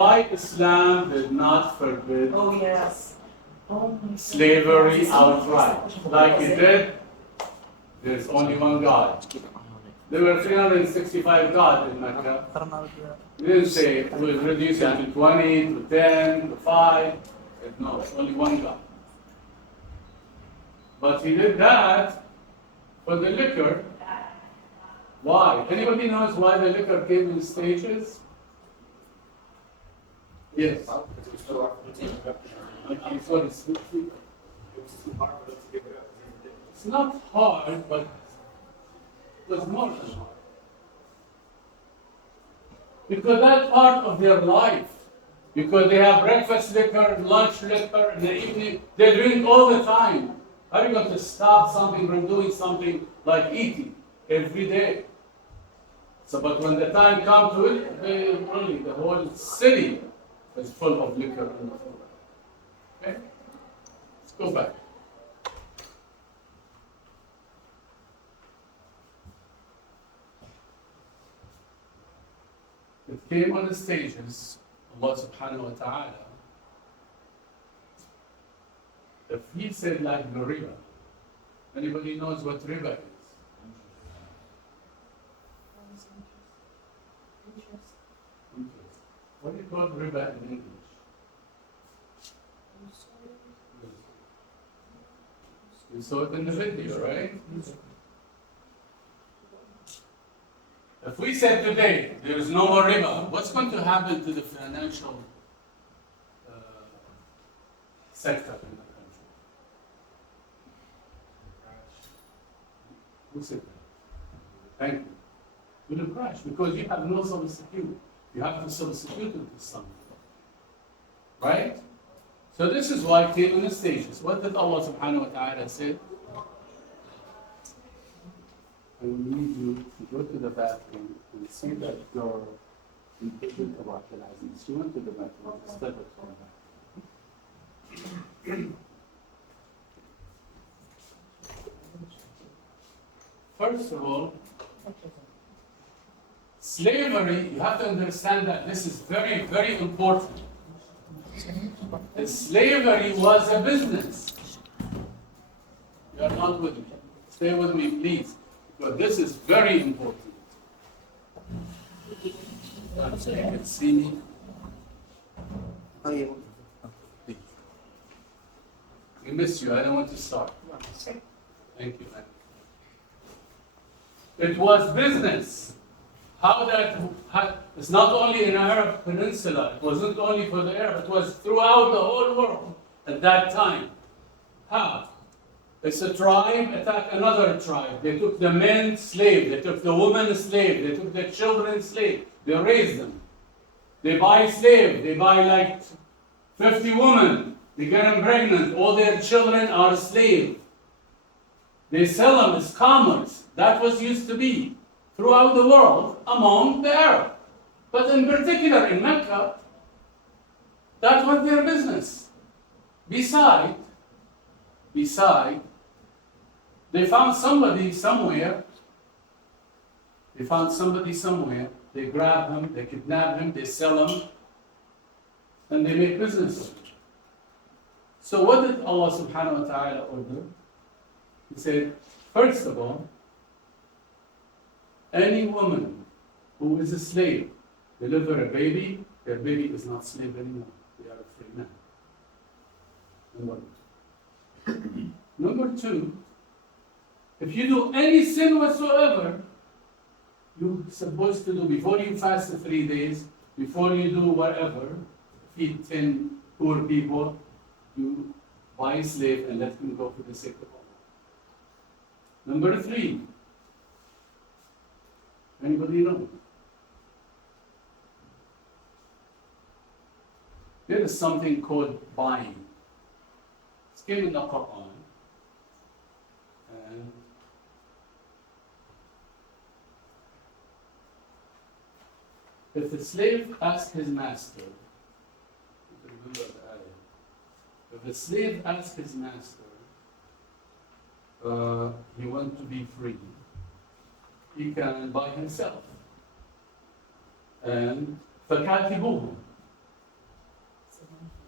Why Islam did not forbid slavery outright? Like it did, there's only one God. There were 365 gods in Mecca. He didn't say we'll reduce it to 20, to 10, to 5. No, only one God. But he did that for the liquor. Why? Anybody knows why the liquor came in stages? Yes. It's not hard, but it was more than hard. Because that's part of their life. Because they have breakfast liquor, lunch liquor, in the evening, they drink all the time. How are you going to stop something from doing something like eating every day? So, but when the time comes to it, the whole city is full of liquor and food. Okay? Let's go back. It came on the stages, Allah subhanahu wa ta'ala. If he said like the riba, anybody knows what riba is? Interest. What do you call riba in English? You saw it in the video, right? If we said today there is no more riba, what's going to happen to the financial sector in the country? Who said that? Thank you. It will crash because you have no substitute. You have to substitute it to something. Right? So this is why it came in the stages. What did Allah subhanahu wa ta'ala say? I will need you to go to the bathroom and see that your impatient about the license. She went to the bathroom instead of going back. First of all, slavery, you have to understand that this is very, very important. The slavery was a business. You are not with me. Stay with me, please. But this is very important. So you can see me. We miss you. I don't want to start. Thank you. It was business. It's not only in Arab Peninsula. It wasn't only for the Arab. It was throughout the whole world at that time. How? It's a tribe attacked another tribe. They took the men slave. They took the women slave. They took the children slave. They raised them. They buy slave. They buy like 50 women. They get them pregnant. All their children are slave. They sell them as commerce. That was used to be throughout the world among the Arab. But in particular in Mecca, that was their business. Beside, they found somebody somewhere. They grab him, they kidnap him, they sell him, and they make business of it. So what did Allah subhanahu wa ta'ala order? He said, first of all, any woman who is a slave, deliver a baby, their baby is not slave anymore. They are a free man. Number two, if you do any sin whatsoever, you're supposed to do, before you fast the 3 days, before you do whatever, feed 10 poor people, you buy a slave and let him go for the sake of Allah. Number three, anybody know? There is something called buying. It's came in the Quran. And if a slave asks his master, remember the ayah, if a slave asks his master, he wants to be free, he can buy himself. And فَكَاتِبُوهُ,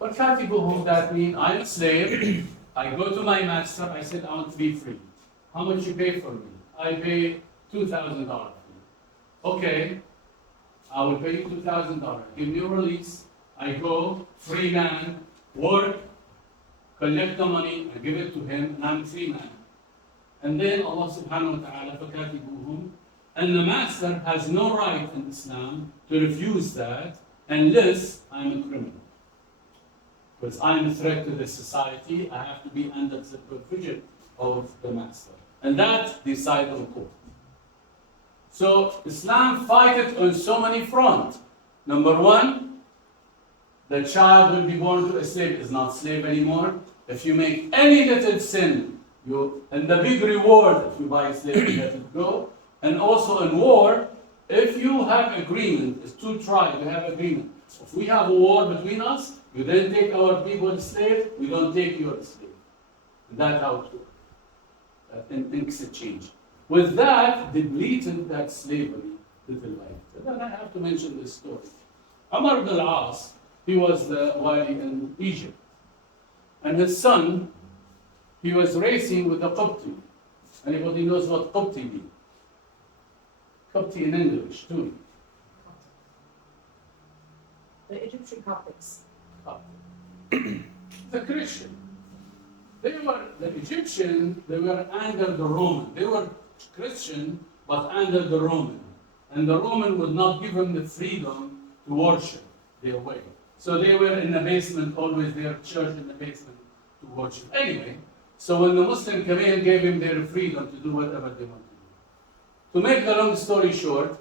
وَكَاتِبُهُ, that means I'm a slave. I go to my master. I said, I want to be free. How much you pay for me? I pay $2,000. Okay, I will pay you $2,000. Give me a release. I go, free man, work, collect the money, I give it to him, and I'm a free man. And then Allah subhanahu wa ta'ala, فَكَاتِبُوهُم, and the master has no right in Islam to refuse that unless I'm a criminal. Because I'm a threat to the society, I have to be under the supervision of the master. And that decide on court. So Islam fights on so many fronts. Number one, the child will be born to a slave is not slave anymore. If you make any little sin, and the big reward if you buy a slave, you let it go. And also in war, if you have agreement, it's two tribes, you have agreement. If we have a war between us, you then take our people as slave, we don't take you as slave. And that's how it works. And things have changed. With that, depleted that slavery little life. And then I have to mention this story. Umar ibn al-As, he was the wali in Egypt. And his son, he was racing with a Qibti. Anybody knows what Qibti means? Qibti in English, too. The Egyptian Coptics. The Christian. The Egyptian, they were under the Roman. They were Christian, but under the Roman. And the Roman would not give them the freedom to worship their way. So they were in the basement, always their church in the basement to worship. Anyway, so when the Muslim came in, gave him their freedom to do whatever they want to do. To make the long story short,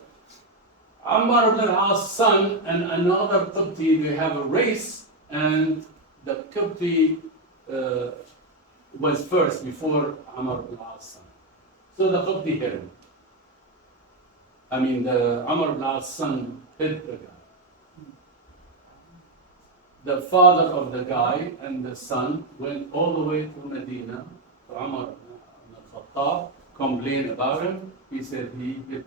Ammar ibn al-As' son and another Qibti, they have a race, and the Qibti was first before Ammar ibn al-As' son. So the Qibti hit him. The Ammar ibn al-As' son hit the guy. The father of the guy and the son went all the way to Medina to Umar ibn al-Khattab, complained about him. He said he hit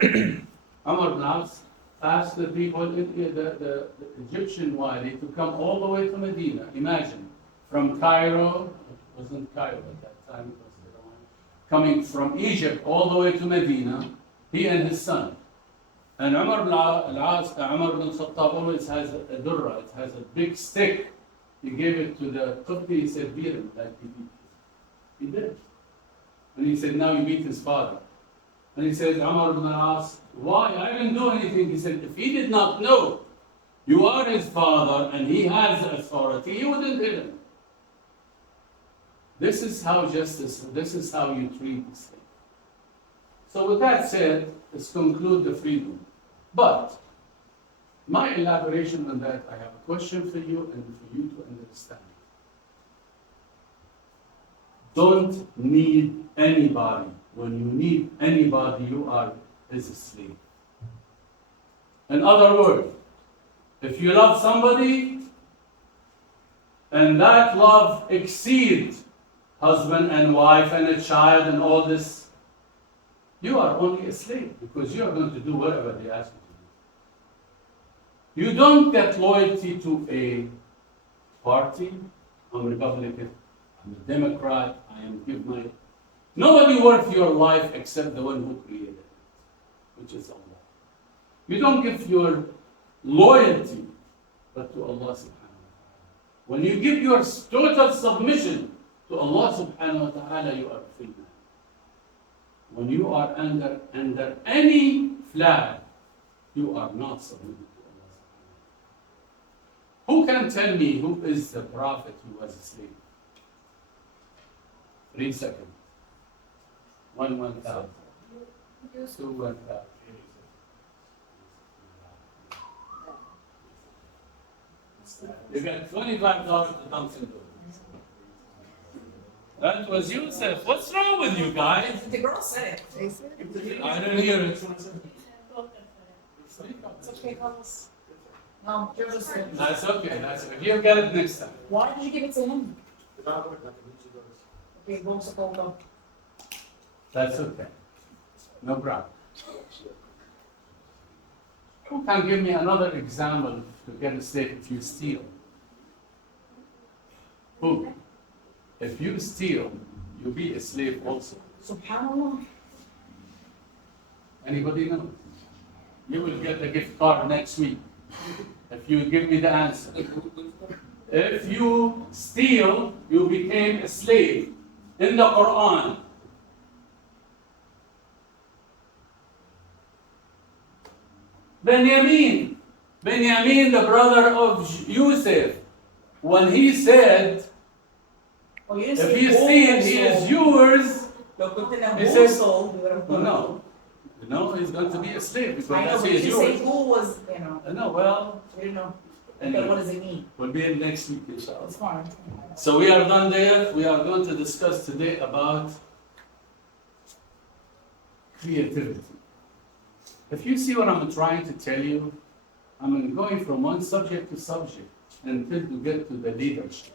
him. Umar ibn al-As asked the people, the Egyptian wali, to come all the way to Medina. Imagine, from Cairo, it wasn't Cairo at that time, it was the one, coming from Egypt all the way to Medina, he and his son. And Umar ibn al-Khattab always has a durra, it has a big stick. He gave it to the Qibti, he said, beat him like he beat. He did. And he said, now you beat his father. And he says, Umar ibn al-As, why? I didn't do anything. He said, if he did not know you are his father and he has authority, he wouldn't hit him. This is how justice, this is how you treat the slave. So with that said, let's conclude the freedom. But my elaboration on that, I have a question for you and for you to understand. Don't need anybody. When you need anybody, you are as a slave. In other words, if you love somebody and that love exceeds husband and wife and a child and all this, you are only a slave because you are going to do whatever they ask you to do. You don't get loyalty to a party. I'm a Republican, I'm a Democrat, I am give my... Nobody worth your life except the one who created it, which is Allah. You don't give your loyalty but to Allah subhanahu wa ta'ala. When you give your total submission to Allah subhanahu wa ta'ala, you are a free man. When you are under any flag, you are not submitted to Allah subhanahu wa ta'ala. Who can tell me who is the prophet who was a slave? 3 seconds. 1,000. 2 1,000. You got $25 to Thompson. That was Yusuf. What's wrong with you guys? The girl said it. I didn't hear it. It's okay, Carlos. No, you're just saying. That's okay. That's okay. You'll get it next time. Why did you give it to him? Okay, go to Coco. That's okay. No problem. Who can give me another example to get a slave if you steal? Who? If you steal, you be a slave also. Subhanallah. Anybody know? You will get a gift card next week if you give me the answer. If you steal, you became a slave in the Quran. Benjamin, the brother of Yusuf, when he said, Oh, you if you steal, he is yours, he says, no, he's going to be a slave because I know, that's but his you say yours. who was, you know, No, well, you know. anyway, Okay, what does it mean? we'll be in next week, inshallah. It's fine. So we are done there. We are going to discuss today about creativity. If you see what I'm trying to tell you, I'm going from one subject to subject until you get to the leadership.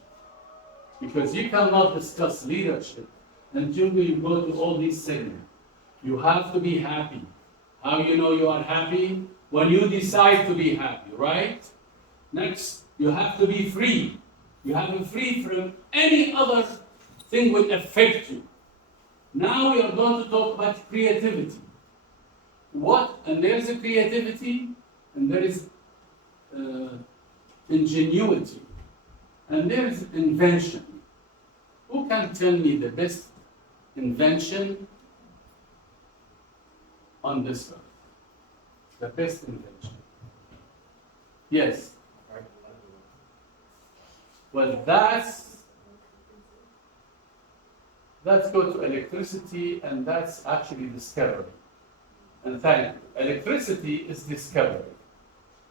Because you cannot discuss leadership until you go to all these segments. You have to be happy. How you know you are happy? When you decide to be happy, right? Next, you have to be free. You have to be free from any other thing will affect you. Now we are going to talk about creativity. And there's a creativity, and there is ingenuity, and there is invention. Who can tell me the best invention on this earth? The best invention. Yes. Well, let's go to electricity, and that's actually discovery. And thank you. Electricity is discovery.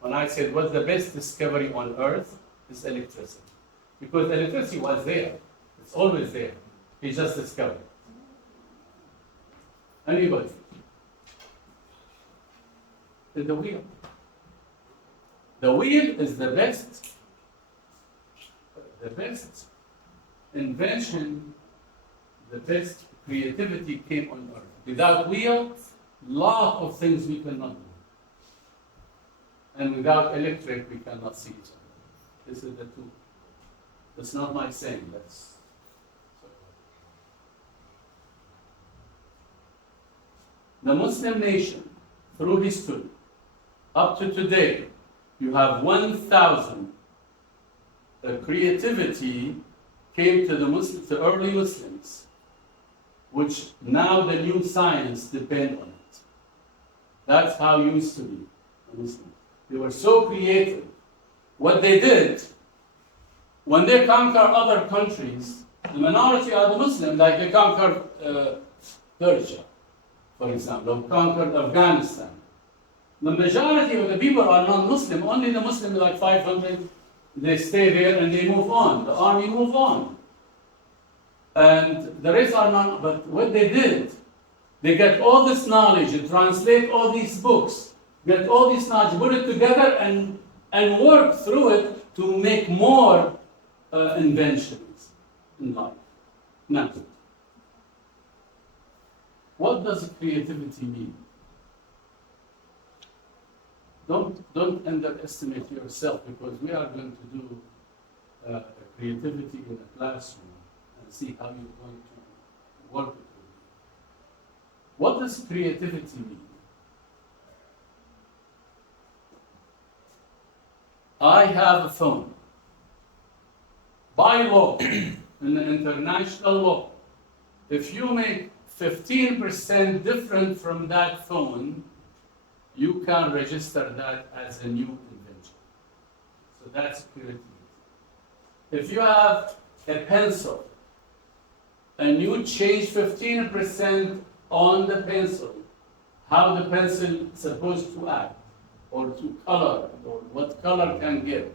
When I said what's the best discovery on earth, it's electricity. Because electricity was there. It's always there. He just discovered it. Anybody? The wheel. The wheel is the best invention, the best creativity came on earth. Without wheel, lot of things we cannot do. And without electric, we cannot see each other. This is the two. That's not my saying. That's the Muslim nation, through history, up to today, you have 1,000 creativity came to the early Muslims, which now the new science depend on it. That's how it used to be, the Muslims. They were so creative. What they did, when they conquer other countries, the minority are the Muslims, like they conquered Persia, for example, or conquered Afghanistan. The majority of the people are non-Muslim, only the Muslims, like 500, they stay there and they move on. The army move on. And the rest are non, but what they did, they get all this knowledge and translate all these books, get all this knowledge, put it together and work through it to make more inventions in life. Now, what does creativity mean? Don't underestimate yourself, because we are going to do creativity in a classroom and see how you're going to work it with it. What does creativity mean? I have a phone. By law, in the international law, if you make 15% different from that phone, you can register that as a new invention. So that's creativity. If you have a pencil and you change 15% on the pencil, how the pencil is supposed to act, or to color, or what color can give,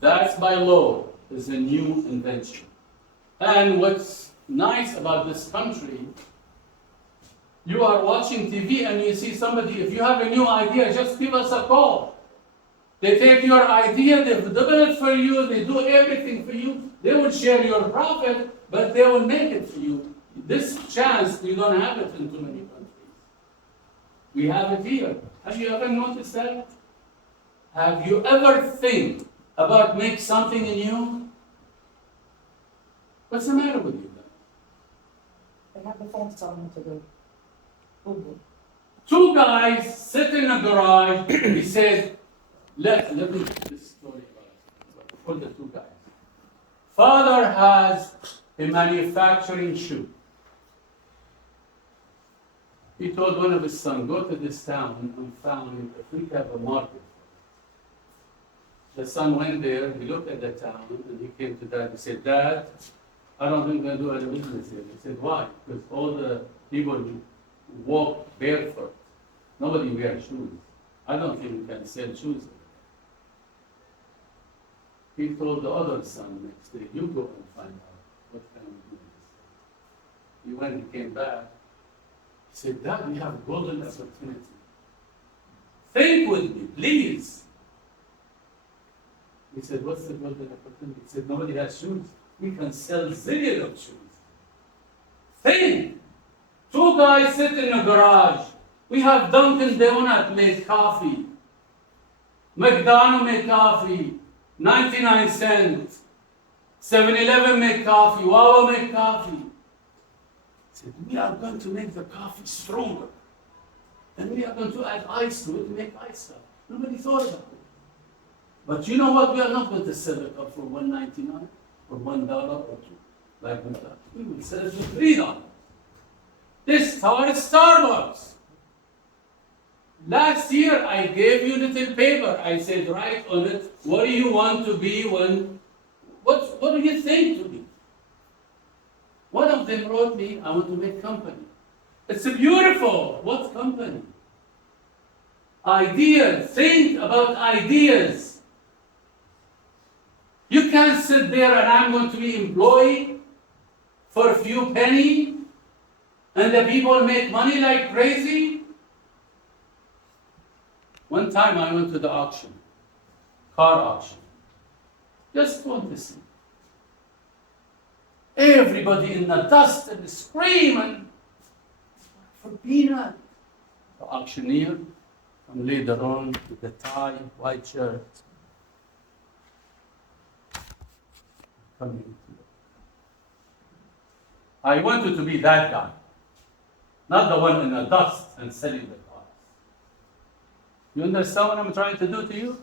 that's by law is a new invention. And what's nice about this country, you are watching TV and you see somebody, if you have a new idea, just give us a call. They take your idea, they develop it for you, they do everything for you. They will share your profit, but they will make it for you. This chance, you don't have it in too many countries. We have it here. Have you ever noticed that? Have you ever think about make something new? What's the matter with you? They have the phone telling them to do. Google. Two guys sit in a garage. He said, let me tell this story about the two guys. Father has a manufacturing shoe. He told one of his sons, go to this town and found if we have a market. The son went there, he looked at the town, and he came to Dad. He said, Dad, I don't think we're going to do any business here. He said, why? Because all the people walk barefoot. Nobody wears shoes. I don't think we can sell shoes. He told the other son next day, you go and find out what kind of business. He went and came back. He said, Dad, we have a golden opportunity. Think with me, please. He said, what's the golden opportunity? He said, nobody has shoes. We can sell zillion of shoes. Think. Two guys sit in a garage. We have Dunkin' Donut made coffee. McDonald's made coffee. 99 cents. 7-Eleven made coffee. Wawa made coffee. He said, we are going to make the coffee stronger. And we are going to add ice to it to make ice stuff. Nobody thought about it. But you know what? We are not going to sell a cup for $1.99 or $1 or $2. Like that. We will sell it for $3. This started Starbucks. Last year, I gave you little paper. I said, write on it, what do you want to be when, what do you think to be? One of them wrote me, I want to make company. It's beautiful. What company? Ideas. Think about ideas. You can't sit there and I'm going to be employee for a few pennies and the people make money like crazy. One time I went to the auction, car auction. Just want to see. Everybody in the dust and screaming for peanut. The auctioneer, and later on with the tie, white shirt. I wanted to be that guy, not the one in the dust and selling the cars. You understand what I'm trying to do to you?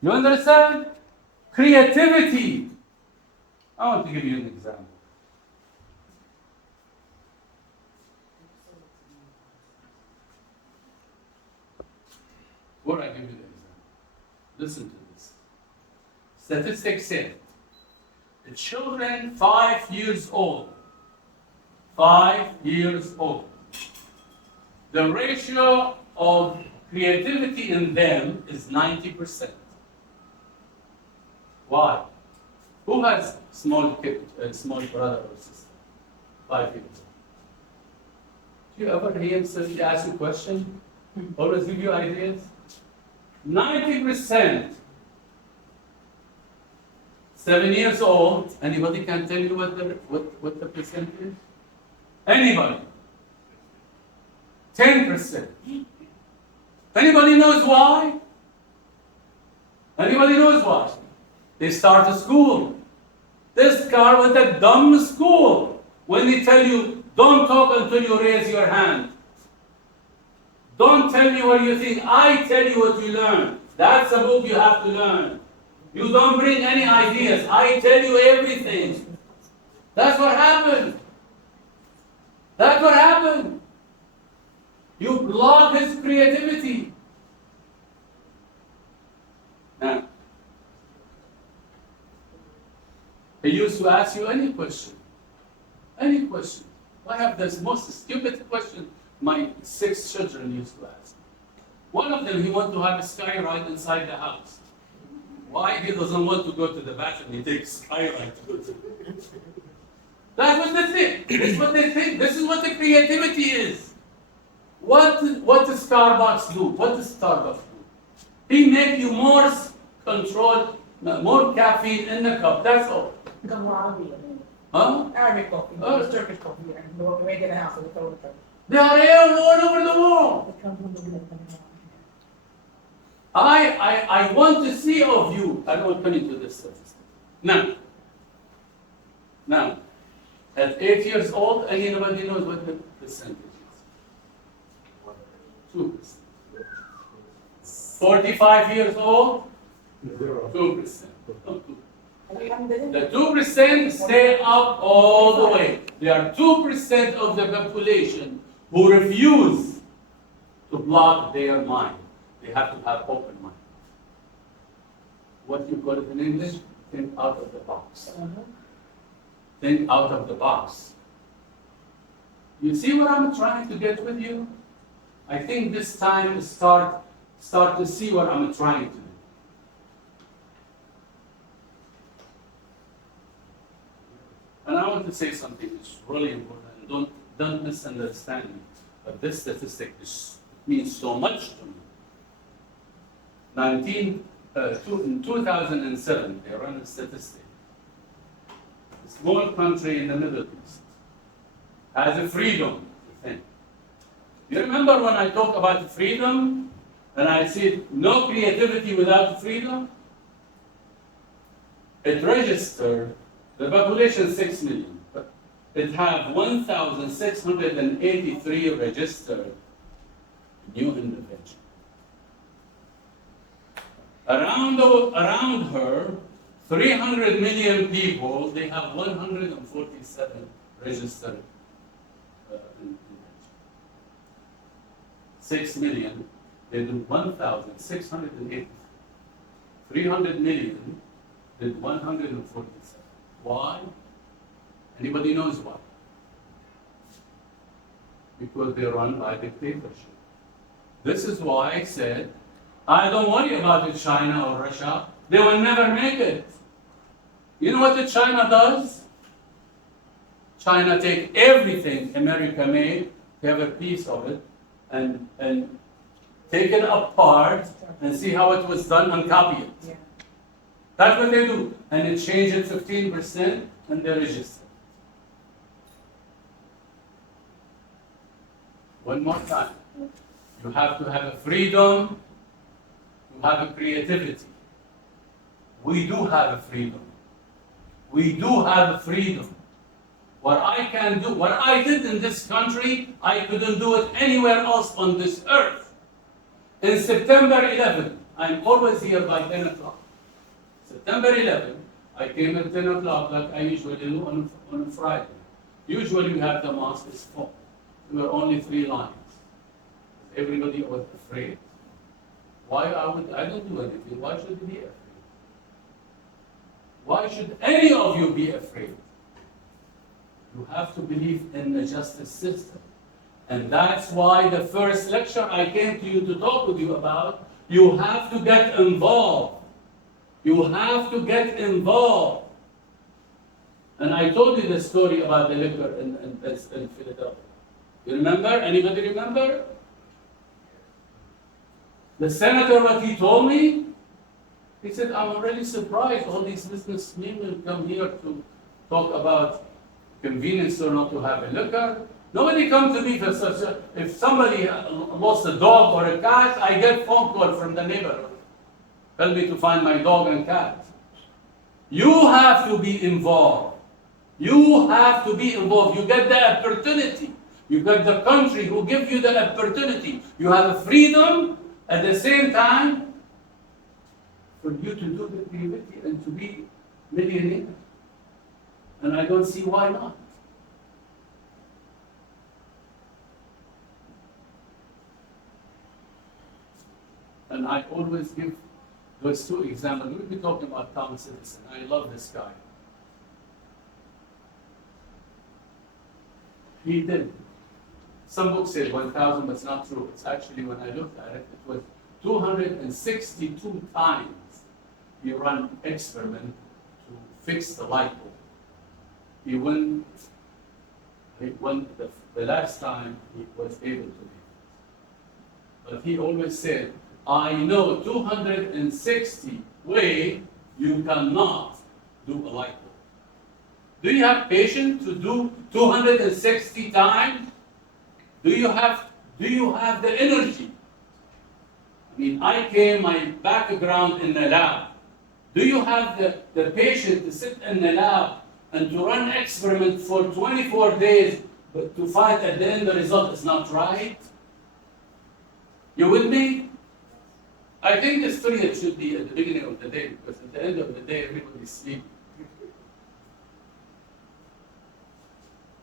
You understand? Creativity. I want to give you an example. Before I give you the example, listen to this. Statistics say the children 5 years old, the ratio of creativity in them is 90%. Why? Who has small brother or sister? 5 years old. Do you ever hear somebody ask a question? Always give you ideas? 90%. 7 years old. Anybody can tell you what the percent is? Anybody? 10%. Anybody knows why? Anybody knows why? They start a school. This car with a dumb school. When they tell you, don't talk until you raise your hand. Don't tell me what you think. I tell you what you learn. That's a book you have to learn. You don't bring any ideas. I tell you everything. That's what happened. That's what happened. You block his creativity. Now, he used to ask you any question. Any question. I have this most stupid question my 6 children used to ask. One of them, he wanted to have a sky ride inside the house. Why? He doesn't want to go to the bathroom. He takes sky ride to go to the That's what they think. That's what they think. This is what the creativity is. What does Starbucks do? What does Starbucks do? He make you more control, more caffeine in the cup. That's all. Camaraderie. Huh? Arabic coffee. It's Turkish coffee. We make it in the house. We throw it in. They are here all over the world. I want to see of you. I don't want to come into this statistic. Now, Now, at 8 years old, anybody knows what the percentage is? 2%. 45 years old, 2%. The 2% stay up all the way. There are 2% of the population who refuse to block their mind. They have to have open mind. What you call it in English? Think out of the box. Think out of the box. You see what I'm trying to get with you? I think this time start to see what I'm trying to do. And I want to say something that's really important. Don't misunderstand me. But this statistic means so much to me. In 2007, they ran a statistic. A small country in the Middle East has a freedom to think. You remember when I talk about freedom and I said no creativity without freedom? It registered, the population 6 million, but it had 1,683 registered new individuals. Around her, 300 million people, they have 147 registered individuals. 6 million, they do 1,680. 300 million did 147. Why? Anybody knows why? Because they run by dictatorship. This is why I said, I don't worry about it, China or Russia. They will never make it. You know what China does? China take everything America made, have a piece of it, and take it apart and see how it was done and copy it. Yeah. That's what they do. And it change it 15% and they register. One more time. You have to have a freedom, you have a creativity. We do have a freedom. We do have a freedom. What I can do, what I did in this country, I couldn't do it anywhere else on this earth. In September 11, I'm always here by 10 o'clock. September 11, I came at 10 o'clock like I usually do on Friday. Usually we have the mosque is full. There were only 3 lines. Everybody was afraid. Why I don't do anything. Why should you be afraid? Why should any of you be afraid? You have to believe in the justice system. And that's why the first lecture I came to you to talk with you about, you have to get involved. You have to get involved. And I told you the story about the liquor in Philadelphia. You remember? Anybody remember? The senator, what he told me, he said, I'm really surprised all these businessmen will come here to talk about convenience or not to have a liquor. Nobody comes to me for such a, if somebody lost a dog or a cat, I get phone call from the neighborhood. Tell me to find my dog and cat. You have to be involved. You have to be involved. You get the opportunity. You get the country who give you the opportunity. You have a freedom at the same time for you to do the creativity and to be millionaire. And I don't see why not. And I always give those 2 examples. We'll be talking about Thomas Edison. I love this guy. He did. Some books say 1,000, but it's not true. It's actually, when I looked at it, it was 262 times he ran experiment to fix the light bulb. He won the last time he was able to do it. But he always said, I know 260 ways you cannot do a light bulb. Do you have patience to do 260 times? Do you have the energy? I mean, I came, my background in the lab. Do you have the patience to sit in the lab and to run experiment for 24 days, but to find at the end the result is not right? You with me? I think this period should be at the beginning of the day, because at the end of the day, everybody's sleeping.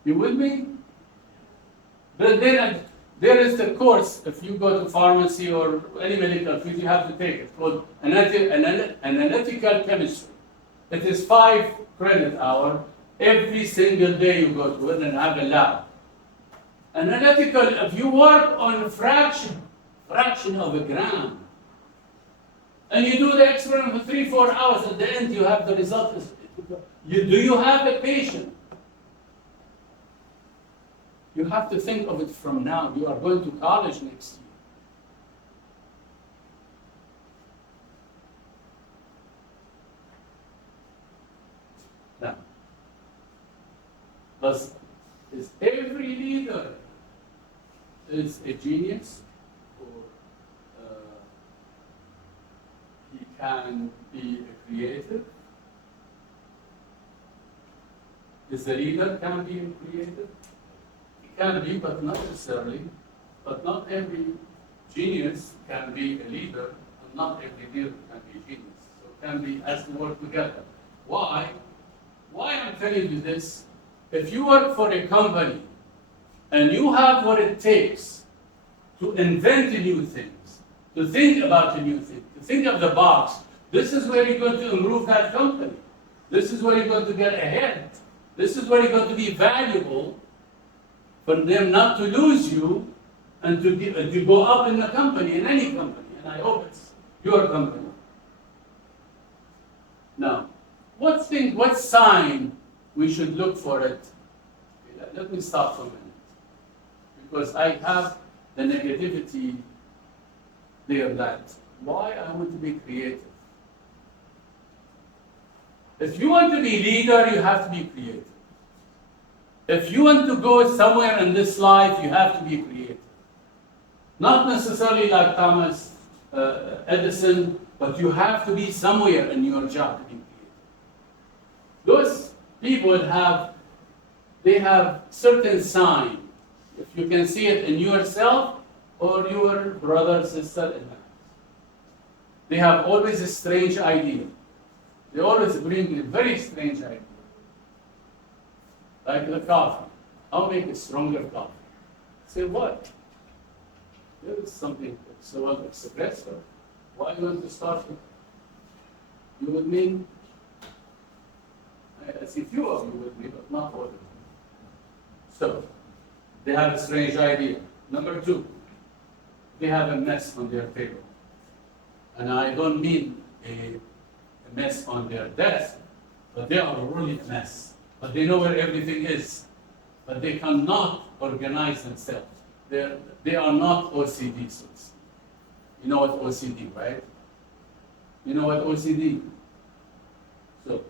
You with me? But then there is the course, if you go to pharmacy or any medical field, you have to take it, called analytical chemistry. It is 5 credit hour. Every single day you go to it and have a lab. Analytical, if you work on a fraction of a gram, and you do the experiment for 3-4 hours, at the end you have the result. Do you have a patient? You have to think of it from now. You are going to college next year. Now, is every leader is a genius, or he can be a creative? Is the leader can be a creative? Can be, but not necessarily. But not every genius can be a leader, and not every leader can be a genius. So it can be as to work together. Why? Why I'm telling you this? If you work for a company and you have what it takes to invent new things, to think about a new thing, to think of the box, this is where you're going to improve that company. This is where you're going to get ahead. This is where you're going to be valuable, for them not to lose you and to go up in the company, in any company. And I hope it's your company. Now, what sign we should look for it? Let me stop for a minute. Because I have the negativity there that why I want to be creative. If you want to be leader, you have to be creative. If you want to go somewhere in this life, you have to be creative. Not necessarily like Thomas Edison, but you have to be somewhere in your job to be creative. Those people they have certain signs. If you can see it in yourself or your brother, sister, in that. They have always a strange idea. They always bring a very strange idea. Like the coffee. I'll make a stronger coffee. Say what? There is something so well espresso. Why do you want to start with? You with me? I see few of you with me, but not all of you. So, they have a strange idea. Number 2, they have a mess on their table. And I don't mean a mess on their desk, but they are really a mess. But they know where everything is. But they cannot organize themselves. They are not OCD. You know what OCD, right? You know what OCD? So,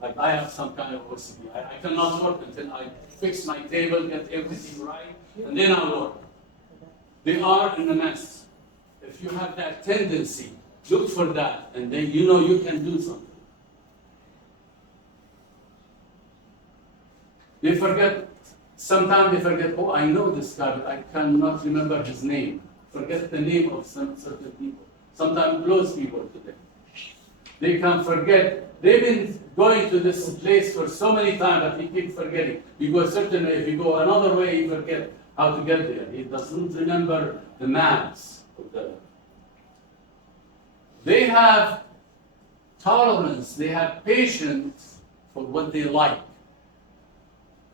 like I have some kind of OCD. I cannot work until I fix my table, get everything right, and then I'll work. They are in a mess. If you have that tendency, look for that, and then you know you can do something. They forget, sometimes they forget, oh, I know this guy, but I cannot remember his name. Forget the name of some certain people. Sometimes close people to them. They can forget. They've been going to this place for so many times that he keeps forgetting. You go a certain way, if you go another way, you forget how to get there. He doesn't remember the maps of the. They have tolerance, they have patience for what they like.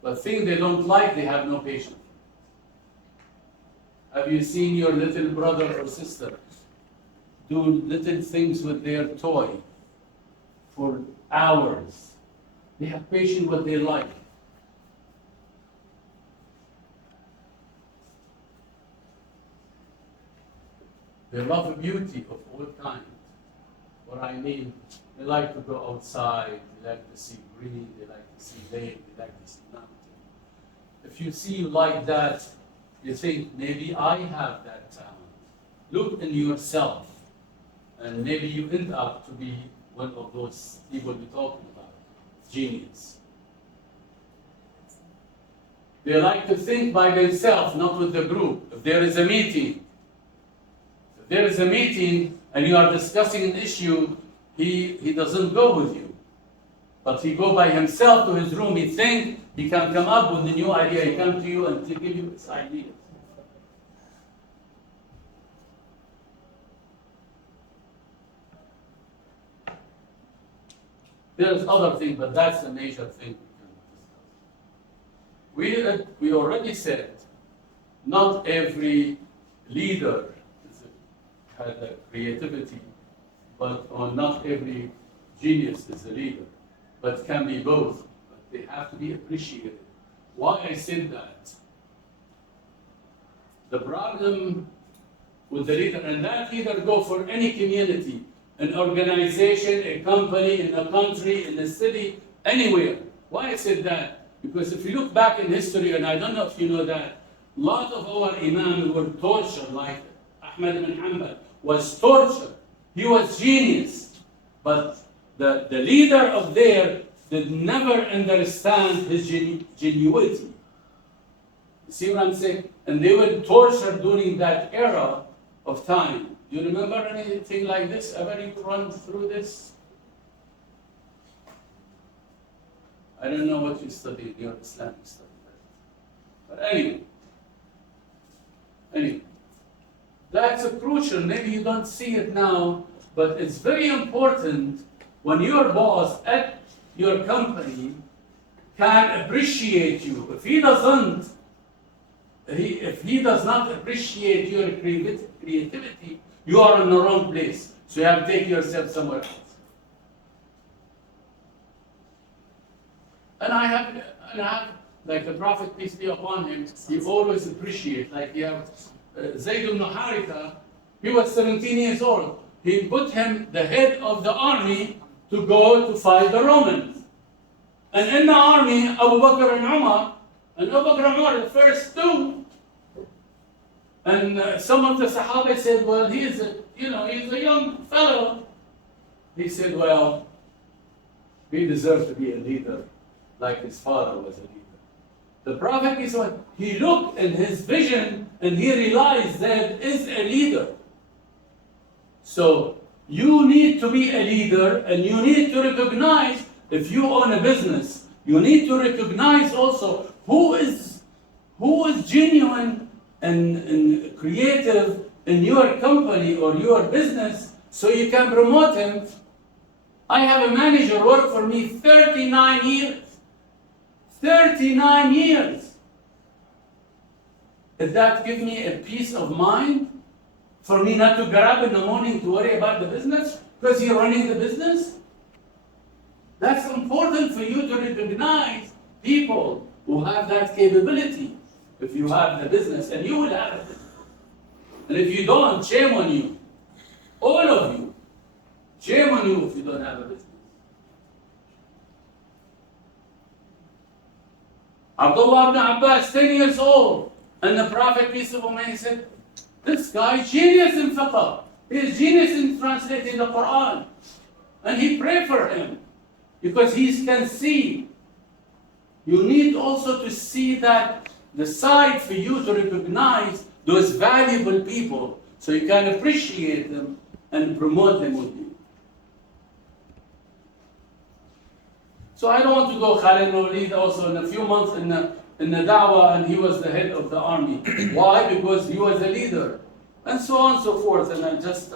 But things they don't like, they have no patience. Have you seen your little brother or sister do little things with their toy for hours? They have patience what they like. They love beauty of all kinds. What I mean, they like to go outside, they like to see green, they like to see lake, they like to see mountain. If you see like that, you think, maybe I have that talent. Look in yourself, and maybe you end up to be one of those people we're talking about, genius. They like to think by themselves, not with the group. If there is a meeting, and you are discussing an issue, he doesn't go with you. But he go by himself to his room, he think he can come up with a new idea, he come to you and to give you his ideas. There's other things, but that's the major thing we can discuss. We already said, not every leader has the creativity, or not every genius is a leader, but can be both. But they have to be appreciated. Why I said that? The problem with the leader, and that leader go for any community, an organization, a company, in a country, in a city, anywhere. Why I said that? Because if you look back in history, and I don't know if you know that, a lot of our imams were tortured, like Ahmad bin Hanbal was tortured. He was genius, but the leader of there did never understand his genuity. You see what I'm saying? And they were tortured during that era of time. Do you remember anything like this? Ever you run through this? I don't know what you studied, your Islamic study. But anyway, that's a crucial, maybe you don't see it now, but it's very important when your boss at your company can appreciate you. If he does not appreciate your creativity, you are in the wrong place. So you have to take yourself somewhere else. And I have, like the Prophet, peace be upon him, he always appreciate, like you have Zayd ibn Haritha, he was 17 years old. He put him the head of the army to go to fight the Romans. And in the army, Abu Bakr and Umar, the first two. And some of the Sahaba said, well, he's a young fellow. He said, well, he deserves to be a leader, like his father was a leader. The Prophet, he looked in his vision and he realized that is a leader. So you need to be a leader, and you need to recognize, if you own a business, you need to recognize also who is genuine and creative in your company or your business, so you can promote him. I have a manager work for me 39 years. 39 years. Does that give me a peace of mind? For me not to get up in the morning to worry about the business because you're running the business? That's important for you to recognize people who have that capability. If you have the business, and you will have it. And if you don't, shame on you. All of you. Shame on you if you don't have a business. Abdullah ibn Abbas, 10 years old, and the Prophet, peace be upon him, said, this guy is genius in fiqh. He is genius in translating the Quran. And he prayed for him because he can see. You need also to see that the side for you to recognize those valuable people so you can appreciate them and promote them with you. So I don't want to go Khalid bin Walid also in a few months in the da'wah, and he was the head of the army. Why? Because he was a leader. And so on and so forth. And I just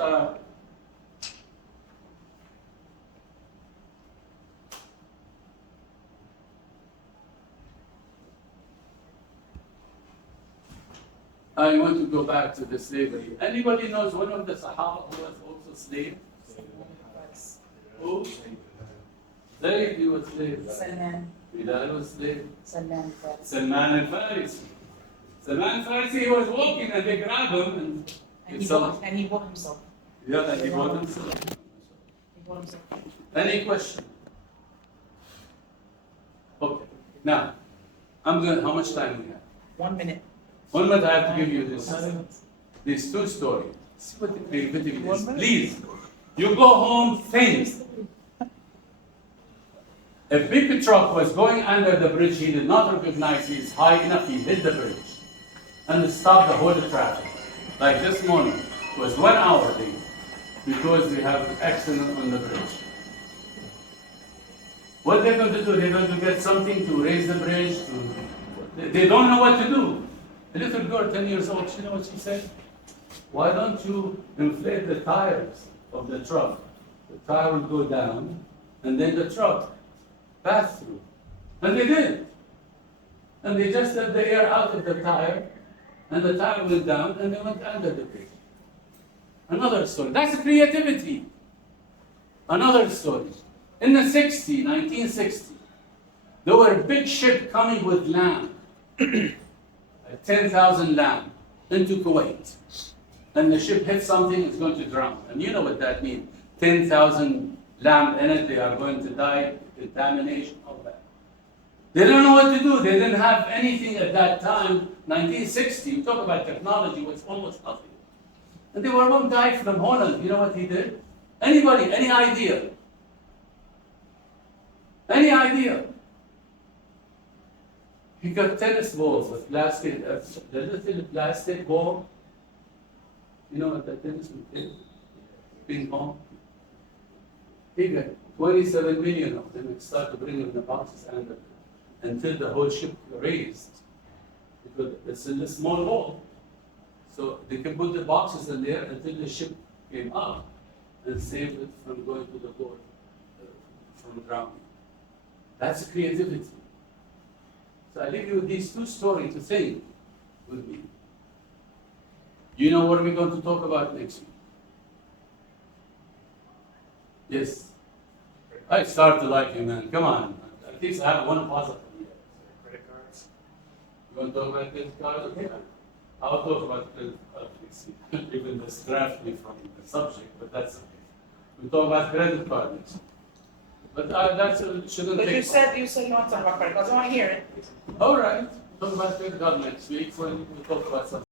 I want to go back to the slavery. Anybody knows one of the Sahaba who was also slave? Who? Zayd, he was slave. Salman. Bilal was slave. Salman. Salman al-Farisi. Salman al-Farisi, he was walking and they grabbed him And he bought himself. Yeah, and he bought himself. He bought himself. Any question? Okay. Now, how much time we have? 1 minute. 1 minute I have to give you these two stories. See what the creativity is. Please, you go home, think. A big truck was going under the bridge. He did not recognize he's high enough. He hit the bridge and stopped the whole traffic. Like this morning, it was 1 hour late because we have an accident on the bridge. What they're going to do? They're going to get something to raise the bridge. They don't know what to do. A little girl, 10 years old, you know what she said? Why don't you inflate the tires of the truck? The tire will go down, and then the truck pass through. And they did. And they just let the air out of the tire, and the tire went down, and they went under the bridge. Another story. That's creativity. Another story. In the 1960, there were a big ship coming with lamb, 10,000 lamb, into Kuwait. And the ship hit something, it's going to drown. And you know what that means. 10,000 lamb in it, they are going to die, contamination, all that. They don't know what to do. They didn't have anything at that time. 1960, we talk about technology, was almost nothing. And there were one guy from Holland, you know what he did? Anybody, any idea? Any idea? He got tennis balls with plastic, the little plastic ball. You know what that tennis is? Ping pong. He got 27 million of them and started bringing the boxes until the whole ship raised. Because it's in a small ball. So they can put the boxes in there until the ship came up and saved it from going to the board, from drowning. That's creativity. So I leave you with these two stories to think with me. You know what we're going to talk about next week? Yes. I start to like you, man. Come on. At least I have one positive. Credit cards. You want to talk about credit cards? Okay. I'll talk about credit cards next week. Even distract me from the subject, but that's okay. We talk about credit cards next week. But shouldn't But take. you said you want to talk about credit cards. I want to hear it. All right. Talk about credit card next week when we talk about something.